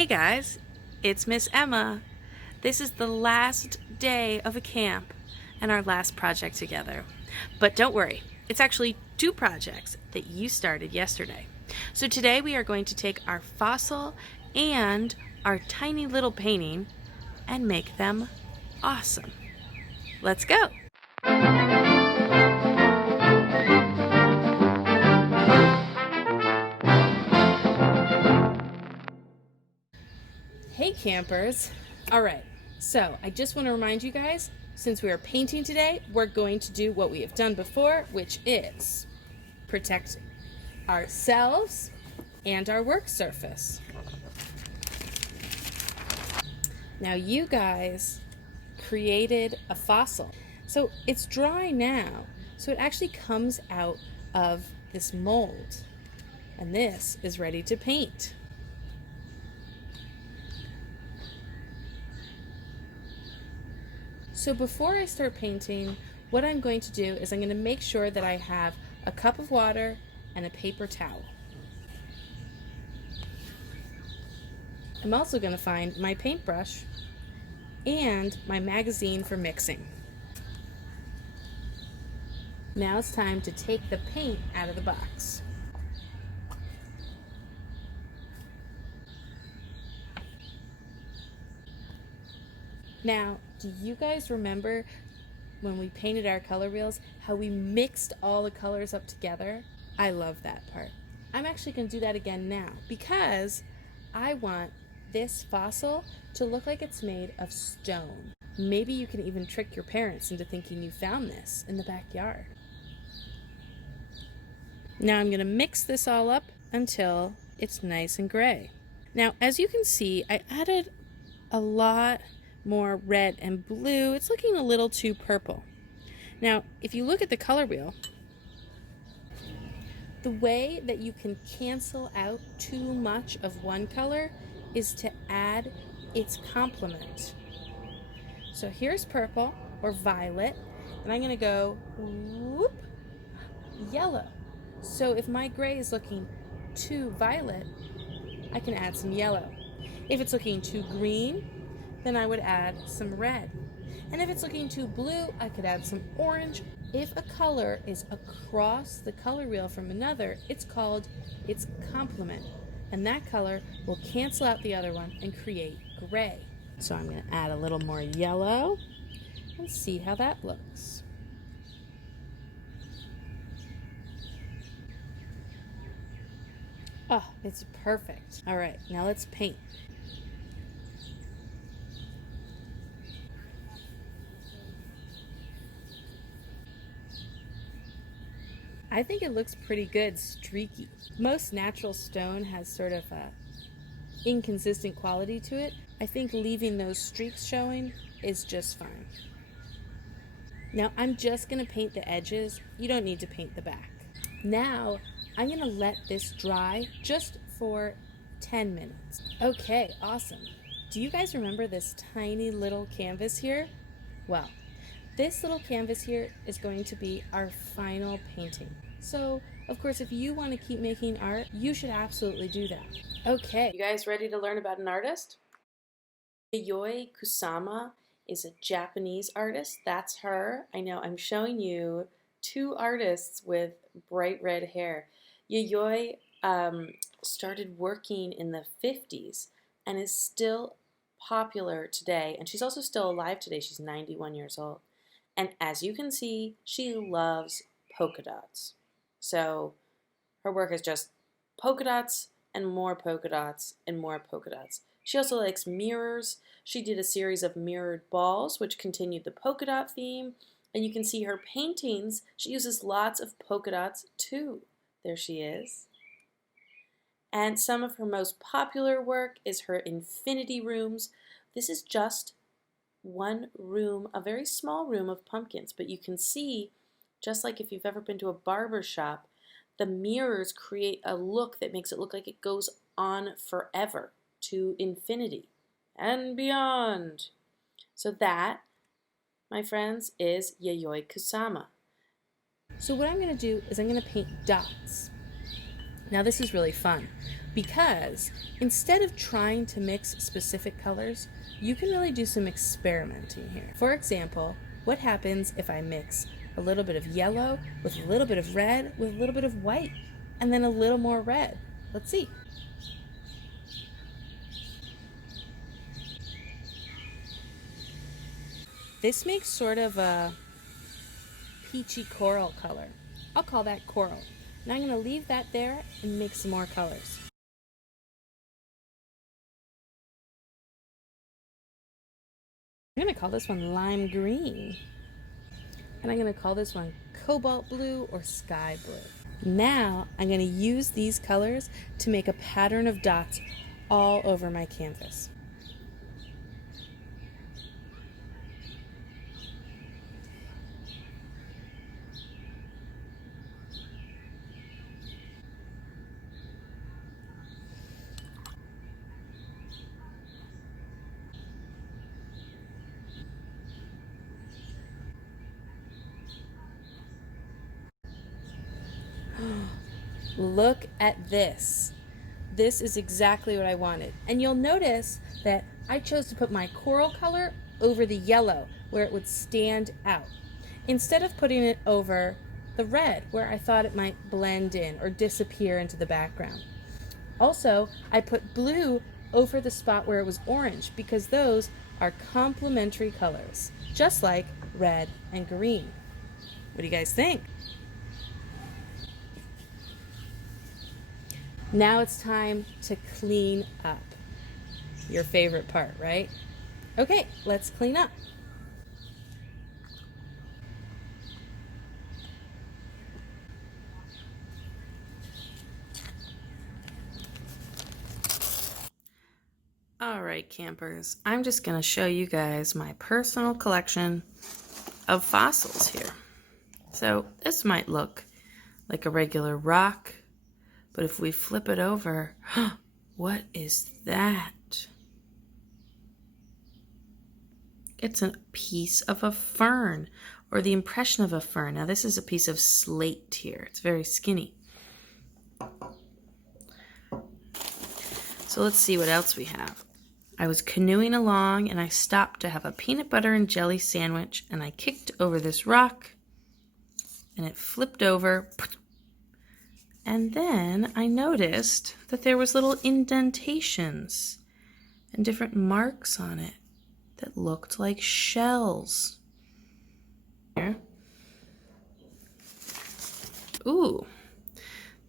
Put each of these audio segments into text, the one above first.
Hey guys, it's Miss Emma. This is the last day of a camp and our last project together. But don't worry, it's actually two projects that you started yesterday. So today we are going to take our fossil and our tiny little painting and make them awesome. Let's go! Hey campers! Alright, so I just want to remind you guys, since we are painting today, we're going to do what we have done before, which is protect ourselves and our work surface. Now you guys created a fossil. So it's dry now, so it actually comes out of this mold. And this is ready to paint. So before I start painting, what I'm going to do is I'm going to make sure that I have a cup of water and a paper towel. I'm also going to find my paintbrush and my magazine for mixing. Now it's time to take the paint out of the box. Now, do you guys remember when we painted our color wheels, how we mixed all the colors up together? I love that part. I'm actually going to do that again now because I want this fossil to look like it's made of stone. Maybe you can even trick your parents into thinking you found this in the backyard. Now I'm going to mix this all up until it's nice and gray. Now, as you can see, I added a lot more red and blue. It's looking a little too purple. Now, if you look at the color wheel, the way that you can cancel out too much of one color is to add its complement. So here's purple or violet, and I'm going to go whoop, yellow. So if my gray is looking too violet, I can add some yellow. If it's looking too green, then I would add some red. And if it's looking too blue, I could add some orange. If a color is across the color wheel from another, it's called its complement. And that color will cancel out the other one and create gray. So I'm going to add a little more yellow and see how that looks. Oh, it's perfect. All right, now let's paint. I think it looks pretty good, streaky. Most natural stone has sort of a inconsistent quality to it. I think leaving those streaks showing is just fine. Now I'm just going to paint the edges. You don't need to paint the back. Now I'm going to let this dry just for 10 minutes. Okay, awesome. Do you guys remember this tiny little canvas here? Well, this little canvas here is going to be our final painting. So, of course, if you want to keep making art, you should absolutely do that. Okay, you guys ready to learn about an artist? Yayoi Kusama is a Japanese artist. That's her. I know I'm showing you two artists with bright red hair. Yayoi started working in the 50s and is still popular today. And she's also still alive today. She's 91 years old. And as you can see, she loves polka dots. So her work is just polka dots and more polka dots and more polka dots. She also likes mirrors. She did a series of mirrored balls, which continued the polka dot theme. And you can see her paintings. She uses lots of polka dots too. There she is. And some of her most popular work is her infinity rooms. This is just one room, a very small room of pumpkins, but you can see, just like if you've ever been to a barber shop, the mirrors create a look that makes it look like it goes on forever to infinity and beyond. So that, my friends, is Yayoi Kusama. So what I'm going to do is I'm going to paint dots. Now this is really fun. Because instead of trying to mix specific colors, you can really do some experimenting here. For example, what happens if I mix a little bit of yellow with a little bit of red with a little bit of white and then a little more red? Let's see. This makes sort of a peachy coral color. I'll call that coral. Now I'm going to leave that there and make some more colors. I'm going to call this one lime green. And I'm going to call this one cobalt blue or sky blue. Now I'm going to use these colors to make a pattern of dots all over my canvas. Look at this. This is exactly what I wanted. And you'll notice that I chose to put my coral color over the yellow where it would stand out, instead of putting it over the red where I thought it might blend in or disappear into the background. Also, I put blue over the spot where it was orange because those are complementary colors, just like red and green. What do you guys think? Now it's time to clean up. Your favorite part, right? Okay, let's clean up. All right, campers, I'm just going to show you guys my personal collection of fossils here. So this might look like a regular rock, but if we flip it over, what is that? It's a piece of a fern, or the impression of a fern. Now this is a piece of slate here. It's very skinny. So let's see what else we have. I was canoeing along and I stopped to have a peanut butter and jelly sandwich, and I kicked over this rock and it flipped over. And then I noticed that there was little indentations and different marks on it that looked like shells. Here. Ooh,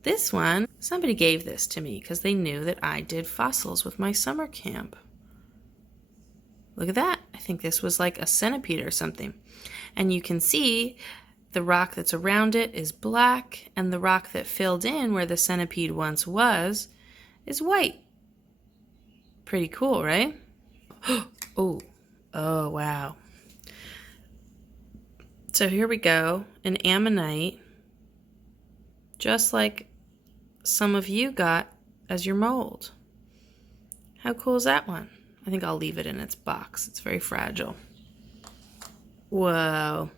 this one, somebody gave this to me because they knew that I did fossils with my summer camp. Look at that. I think this was like a centipede or something. And you can see the rock that's around it is black, and the rock that filled in where the centipede once was is white. Pretty cool, right? Oh, wow. So here we go, an ammonite, just like some of you got as your mold. How cool is that one? I think I'll leave it in its box. It's very fragile. Whoa.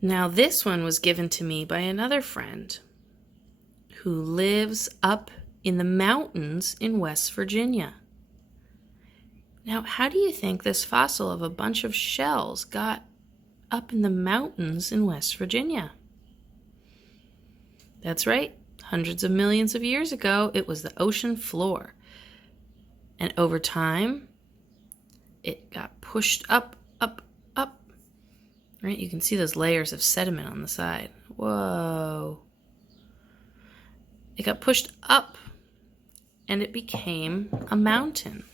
Now this one was given to me by another friend who lives up in the mountains in West Virginia. Now, how do you think this fossil of a bunch of shells got up in the mountains in West Virginia? That's right. Hundreds of millions of years ago, it was the ocean floor. And over time, it got pushed up, up, up. Right? You can see those layers of sediment on the side. Whoa. It got pushed up, and it became a mountain.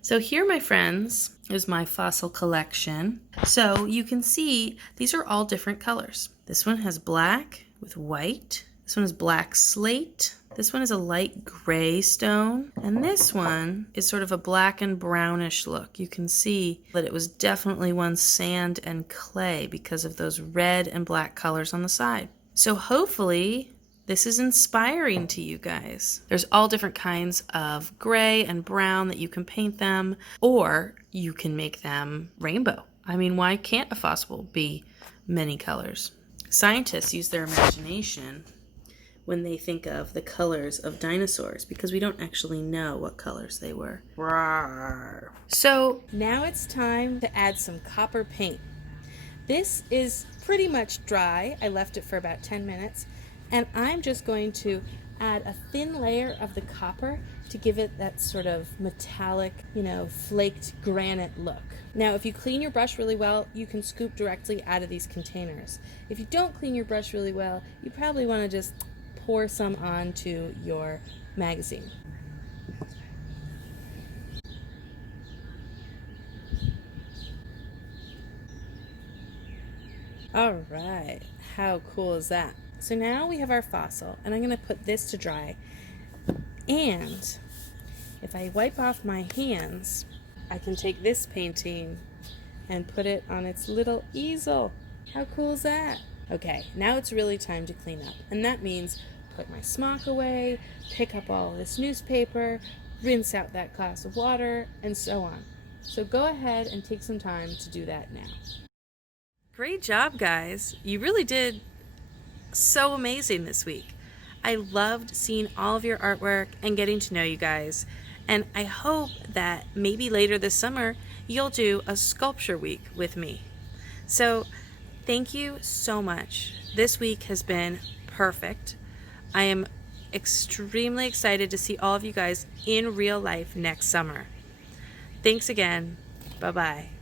So here, my friends, is my fossil collection. So you can see these are all different colors. This one has black with white. This one is black slate. This one is a light gray stone. And this one is sort of a black and brownish look. You can see that it was definitely once sand and clay because of those red and black colors on the side. So hopefully this is inspiring to you guys. There's all different kinds of gray and brown that you can paint them, or you can make them rainbow. I mean, why can't a fossil be many colors? Scientists use their imagination when they think of the colors of dinosaurs, because we don't actually know what colors they were. Rawr. So now it's time to add some copper paint. This is pretty much dry. I left it for about 10 minutes, and I'm just going to add a thin layer of the copper to give it that sort of metallic, flaked granite look. Now, if you clean your brush really well, you can scoop directly out of these containers. If you don't clean your brush really well, you probably want to just pour some onto your magazine. All right, how cool is that? So now we have our fossil, and I'm going to put this to dry. And if I wipe off my hands, I can take this painting and put it on its little easel. How cool is that? Okay, now it's really time to clean up, and that means put my smock away, pick up all this newspaper, rinse out that glass of water, and so on. So go ahead and take some time to do that now. Great job, guys. You really did so amazing this week. I loved seeing all of your artwork and getting to know you guys. And I hope that maybe later this summer, you'll do a sculpture week with me. So thank you so much. This week has been perfect. I am extremely excited to see all of you guys in real life next summer. Thanks again. Bye-bye.